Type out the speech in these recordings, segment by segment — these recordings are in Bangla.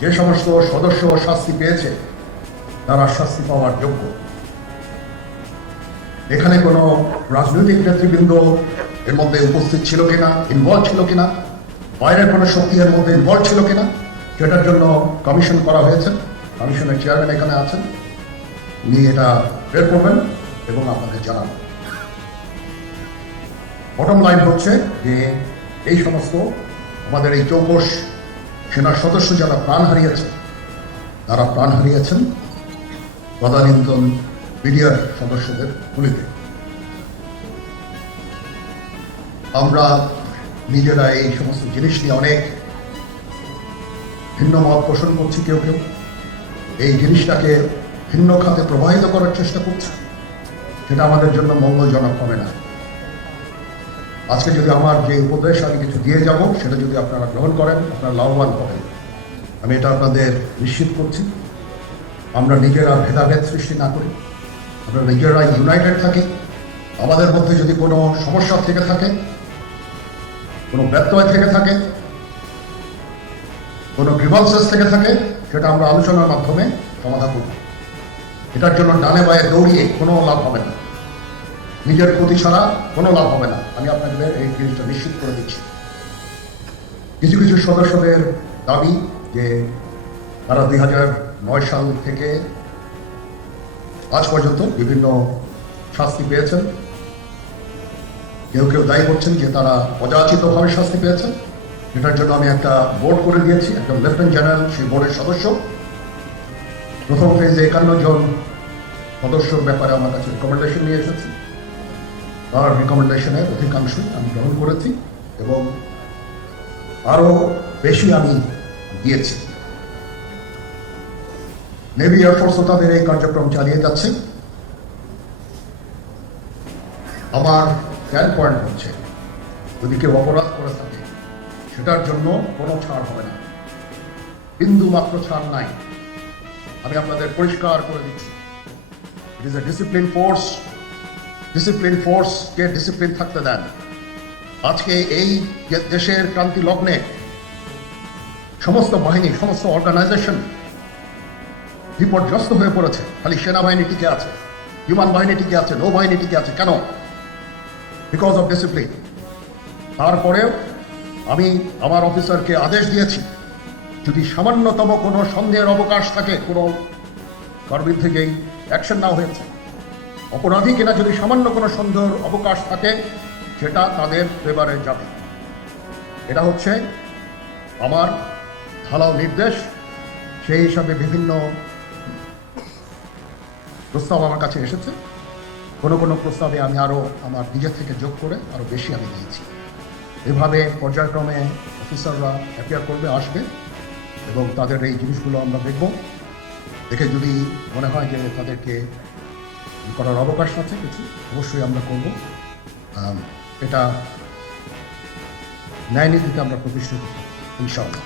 যে সমস্ত সদস্য শাস্তি পেয়েছে তারা শাস্তি পাওয়ার যোগ্য। এখানে কোনো রাজনৈতিক নেতৃবৃন্দ এর মধ্যে উপস্থিত ছিল কিনা, ইনভলভ ছিল কিনা, বাইরের কোনো শক্তি এর মধ্যে ইনভলভ ছিল কিনা, সেটার জন্য কমিশন করা হয়েছে। কমিশনের চেয়ারম্যান এখানে আছেন, উনি এটা বের করবেন এবং আপনাদের জানাবেন। বটম লাইন হচ্ছে যে এই সমস্ত আমাদের এই চৌকস সেনার সদস্য যারা প্রাণ হারিয়েছে, তারা প্রাণ হারিয়েছেন তদানীন্তন মিডিয়ার সদস্যদের গুলিতে। আমরা নিজেরা এই সমস্ত জিনিস নিয়ে অনেক ভিন্ন মত পোষণ করছি, কেউ কেউ এই জিনিসটাকে ভিন্ন খাতে প্রবাহিত করার চেষ্টা করছে, সেটা আমাদের জন্য মঙ্গলজনক হবে না। আজকে যদি আমার যে উপদেশ আমি কিছু দিয়ে যাব, সেটা যদি আপনারা গ্রহণ করেন, আপনারা লাভবান হবেন, আমি এটা আপনাদের নিশ্চিত করছি। আমরা নিজেরা ভেদাভেদ সৃষ্টি না করি, আমরা নিজেরা ইউনাইটেড থাকি। আমাদের মধ্যে যদি কোনো সমস্যা থেকে থাকে, কোনো ব্যত্যয় থেকে থাকে, কোনো গ্রিভান্সেস থেকে থাকে, সেটা আমরা আলোচনার মাধ্যমে সমাধান করব। এটার জন্য ডানে বায়ে দৌড়িয়ে কোনো লাভ হবে না, নিজের ক্ষতি ছাড়া কোনো লাভ হবে না। আমি আপনাদের এই জিনিসটা নিশ্চিত করে দিচ্ছি। কিছু কিছু সদস্যদের দাবি যে তারা 2009 সাল থেকে আজ পর্যন্ত বিভিন্ন শাস্তি পেয়েছেন। কেউ কেউ দায়ী করছেন যে তারা অযাচিতভাবে শাস্তি পেয়েছেন। এটার জন্য আমি একটা বোর্ড করে দিয়েছি, একজন লেফটেন্যান্ট জেনারেল সেই বোর্ডের সদস্য। প্রথম ফেজে 51 জন সদস্যর ব্যাপারে আমার কাছে রিকমেন্ডেশন নিয়ে এসেছি। তার রিকমেন্ডেশনের অধিকাংশই আমি গ্রহণ করেছি এবং আরও বেশি আমি দিয়েছি। নেভি এয়ারফোর্সও তাদের এই কার্যক্রম চালিয়ে যাচ্ছে। আমার স্ট্যান্ড পয়েন্ট হচ্ছে, যদি কেউ অপরাধ করে থাকে সেটার জন্য কোনো ছাড় হবে না, বিন্দু মাত্র ছাড় নাই। আমি আপনাদের পরিষ্কার করে দিচ্ছি, it is a discipline force. Discipline ফোর্সকে ডিসিপ্লিন থাকতে দেন। আজকে এই দেশের ক্রান্তি লগ্নে সমস্ত বাহিনী, সমস্ত অর্গানাইজেশন বিপর্যস্ত হয়ে পড়েছে। খালি সেনাবাহিনী টিকে আছে, বিমান বাহিনী টিকে আছে, নৌবাহিনী টিকে আছে। কেন? Because of discipline. তারপরেও আমি আমার অফিসারকে আদেশ দিয়েছি, যদি সামান্যতম কোনো সন্দেহের অবকাশ থাকে, কোনো কার বিরুদ্ধে যেই অ্যাকশন নেওয়া হয়েছে, অপরাধী কিনা যদি সামান্য কোনো সন্দেহের অবকাশ থাকে, সেটা তাদের ফেভারে যাবে। এটা হচ্ছে আমার ঢালাও নির্দেশ। সেই হিসাবে বিভিন্ন প্রস্তাব আমার কাছে এসেছে। কোনো কোনো প্রস্তাবে আমি আরও আমার নিজের থেকে যোগ করে আরও বেশি আমি দিয়েছি। এভাবে পর্যায়ক্রমে অফিসাররা অ্যাপিয়ার করবে, আসবে এবং তাদের এই জিনিসগুলো আমরা দেখব। দেখে যদি মনে হয় যে তাদেরকে করার অবকাশ আছে কিছু, অবশ্যই আমরা করব। এটা ন্যায় নীতিতে আমরা প্রতিষ্ঠিত ইনশাআল্লাহ।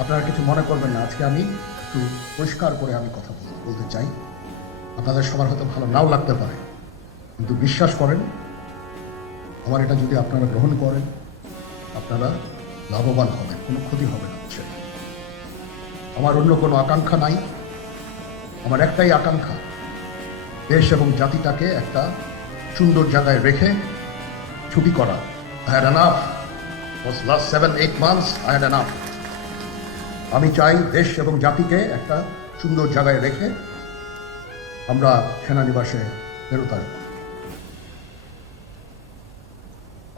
আপনারা কিছু মনে করবেন না, আজকে আমি একটু পরিষ্কার করে আমি কথা বলতে চাই। আপনাদের সবার হয়তো ভালো নাও লাগতে পারে, কিন্তু বিশ্বাস করেন, আমার এটা যদি আপনারা গ্রহণ করেন, আপনারা লাভবান হবেন, কোনো ক্ষতি হবে না। আমার অন্য কোনো আকাঙ্ক্ষা নাই। আমার একটাই আকাঙ্ক্ষা, দেশ এবং জাতিটাকে একটা সুন্দর জায়গায় রেখে ছুটি করা। I had enough. Was last 7-8 months I had enough. আমি চাই দেশ এবং জাতিকে একটা সুন্দর জায়গায় রেখে আমরা সেনানিবাসে ফেরত আসব।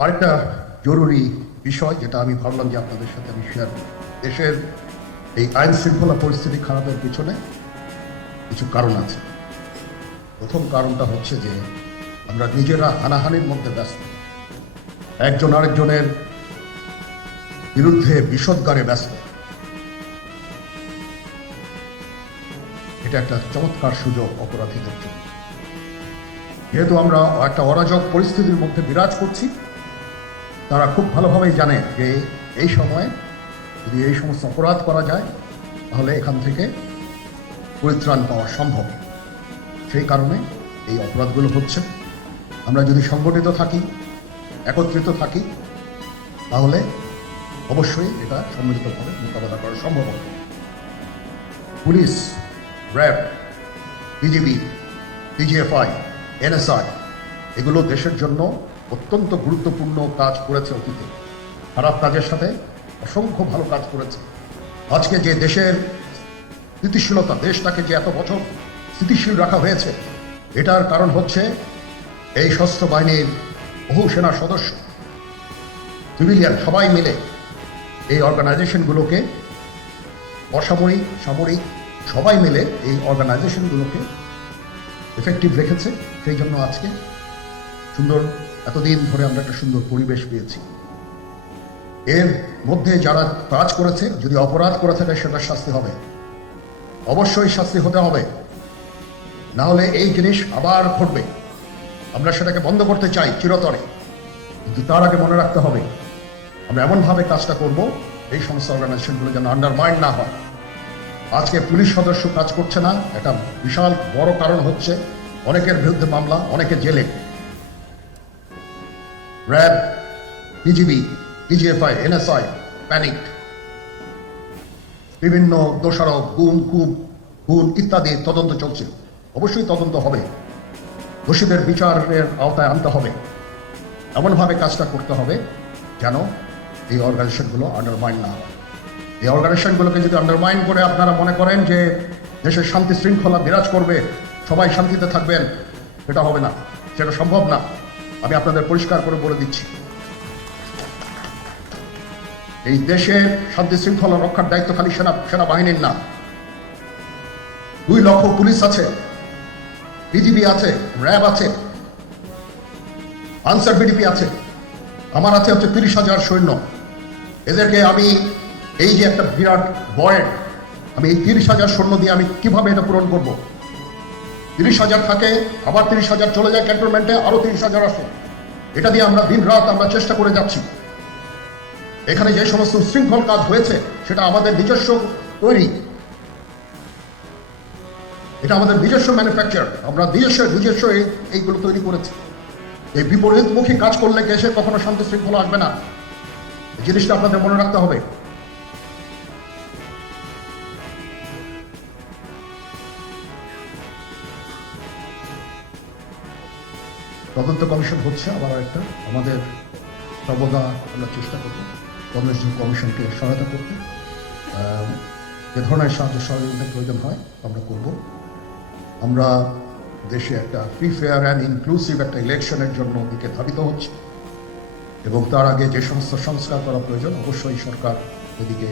আরেকটা জরুরি বিষয় যেটা আমি ভাবলাম যে আপনাদের সাথে আমি শেয়ার করি। দেশের এই আইন শৃঙ্খলা পরিস্থিতি খারাপের পিছনে কিছু কারণ আছে। প্রথম কারণটা হচ্ছে যে আমরা নিজেরা হানাহানির মধ্যে ব্যস্ত, একজন আরেকজনের বিরুদ্ধে বিষোদ্গারে ব্যস্ত। এটা একটা চমৎকার সুযোগ অপরাধীদের জন্য। যেহেতু আমরা একটা অরাজক পরিস্থিতির মধ্যে বিরাজ করছি, তারা খুব ভালোভাবেই জানে যে এই সময়ে যদি এই সমস্ত অপরাধ করা যায়, তাহলে এখান থেকে পরিত্রাণ পাওয়া সম্ভব। সেই কারণে এই অপরাধগুলো হচ্ছে। আমরা যদি সংগঠিত থাকি, একত্রিত থাকি, তাহলে অবশ্যই এটা সম্মিলিতভাবে মোকাবেলা করা সম্ভব হবে। Police, RAB, BGB, DGFI, NSI এগুলো দেশের জন্য অত্যন্ত গুরুত্বপূর্ণ কাজ করেছে অতীতে, খারাপ কাজের সাথে অসংখ্য ভালো কাজ করেছে। আজকে যে দেশের স্থিতিশীলতা, দেশটাকে যে এত বছর স্থিতিশীল রাখা হয়েছে, এটার কারণ হচ্ছে এই সশস্ত্র বাহিনীর বহু সেনা সদস্য, সিভিলিয়ান সবাই মিলে এই অর্গানাইজেশনগুলোকে, অসামরিক সামরিক সবাই মিলে এই অর্গানাইজেশনগুলোকে এফেক্টিভ রেখেছে। সেই জন্য আজকে সুন্দর, এতদিন ধরে আমরা একটা সুন্দর পরিবেশ পেয়েছি। এর মধ্যে যারা কাজ করেছে, যদি অপরাধ করে থাকে সেটার শাস্তি হবে, অবশ্যই শাস্তি হতে হবে, না হলে এই জিনিস আবার ঘটবে। আমরা সেটাকে বন্ধ করতে চাই চিরতরে, কিন্তু তার আগে মনে রাখতে হবে আমরা এমনভাবে কাজটা করব এই সমস্ত অর্গানাইজেশনগুলো যেন আন্ডারমাইন্ড না হয়। আজকে পুলিশ সদস্য কাজ করছে না, এটা বিশাল বড় কারণ হচ্ছে অনেকের বিরুদ্ধে মামলা, অনেকে জেলে। RAB, BGB, DGFI, NSI panic, বিভিন্ন দোষারোপ, খুন ইত্যাদি তদন্ত চলছে। অবশ্যই তদন্ত হবে, দোষীদের বিচারের আওতায় আনতে হবে, এমনভাবে কাজটা করতে হবে যেন এই অর্গানাইজেশনগুলো আন্ডারমাইন না হয়। এই অর্গানাইজেশনগুলোকে যদি আন্ডারমাইন করে আপনারা মনে করেন যে দেশের শান্তি শৃঙ্খলা বিরাজ করবে, সবাই শান্তিতে থাকবেন, সেটা হবে না, সেটা সম্ভব না। আমি আপনাদের পরিষ্কার করে বলে দিচ্ছি, এই দেশের শান্তি শৃঙ্খলা রক্ষার দায়িত্ব খালি সেনাবাহিনীর না। 2 লক্ষ পুলিশ আছে, বিজিবি আছে, র্যাব আছে, আনসার বিডিপি আছে, আমার আছে হচ্ছে 30,000 সৈন্য। এদেরকে আমি এই যে একটা বিরাট ভয়েড, আমি এই 30,000 সৈন্য দিয়ে আমি কিভাবে এটা পূরণ করব? 30,000 থাকে, আবার 30,000 চলে যায় ক্যান্টনমেন্টে, আরো 30,000 আসে। এটা দিয়ে আমরা দিন রাত আমরা চেষ্টা করে যাচ্ছি। এখানে যে সমস্ত শৃঙ্খল কাজ হয়েছে সেটা আমাদের নিজস্ব তৈরি, এটা আমাদের নিজস্ব ম্যানুফ্যাকচার, আমরা নিজস্ব এইগুলো তৈরি করেছি। এই বিপরীতমুখী কাজ করলে দেশে কখনো শান্তি শৃঙ্খলা আসবে না, এই জিনিসটা আপনাদের মনে রাখতে হবে। তদন্ত কমিশন হচ্ছে আবার একটা, আমাদের সর্বদা আমরা চেষ্টা করব তদন্ত কমিশনকে সহায়তা করতে। যে ধরনের সাহায্য সহযোগিতার প্রয়োজন হয় আমরা করব। আমরা দেশে একটা ফ্রি, ফেয়ার অ্যান্ড ইনক্লুসিভ একটা ইলেকশনের জন্য দিকে ধাবিত হচ্ছে, এবং তার আগে যে সমস্ত সংস্কার করা প্রয়োজন অবশ্যই সরকার ওদিকে